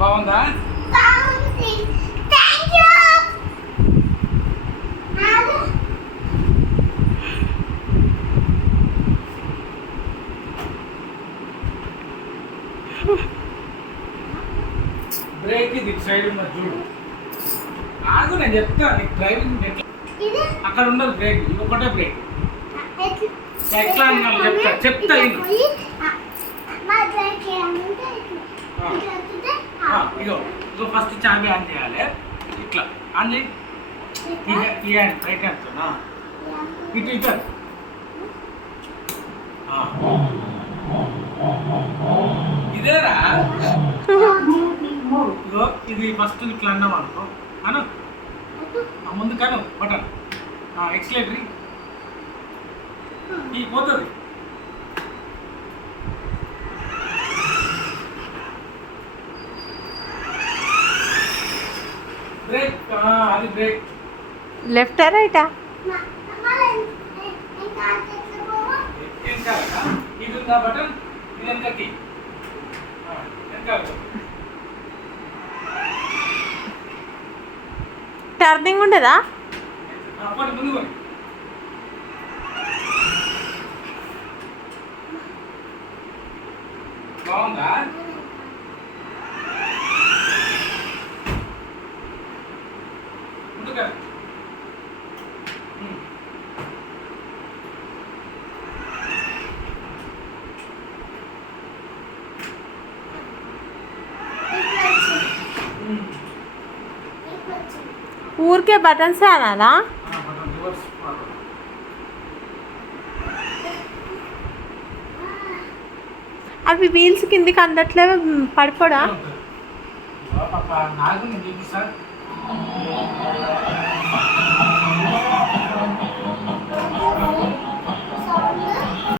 బాగుందా? బ్రేక్ ఇది సైడ్ ఉన్న చూడు. ఆగు, నేను చెప్తా నీకు డ్రైవింగ్ ఎట్లా. అక్కడ ఉండదు బ్రేక్, ఒకటే బ్రేక్. ఎట్లా అన్నా చెప్తా ఇగో ఇగో ఫస్ట్ చాబీ ఆన్ చేయాలి. ఇట్లా ఆన్ చేయి. ఈ హ్యాండ్ రైట్ హ్యాండ్తో ఇటు ఇటు. ఇదేరా. ఇగో ఇది ఫస్ట్ ఇట్లా అన్నాం అనుకో, అను ముందు కాను బటన్ ఎక్స్లేటరీ ఈ పోతుంది. బ్రేక్ అది బ్రేక్. లెఫ్టా రైటా? ఇది ఉందా బటన్? ఇది వెనకకి టర్నింగ్ ఉండదా? అప్పటి ముందు పోయి బాగుందా? ముందుగా ఊరికే బటన్స్ అనాలా? అవి వీల్స్ కిందికి అందట్లేవు, పడిపోడా? నాకు నేను చూపిస్తాను.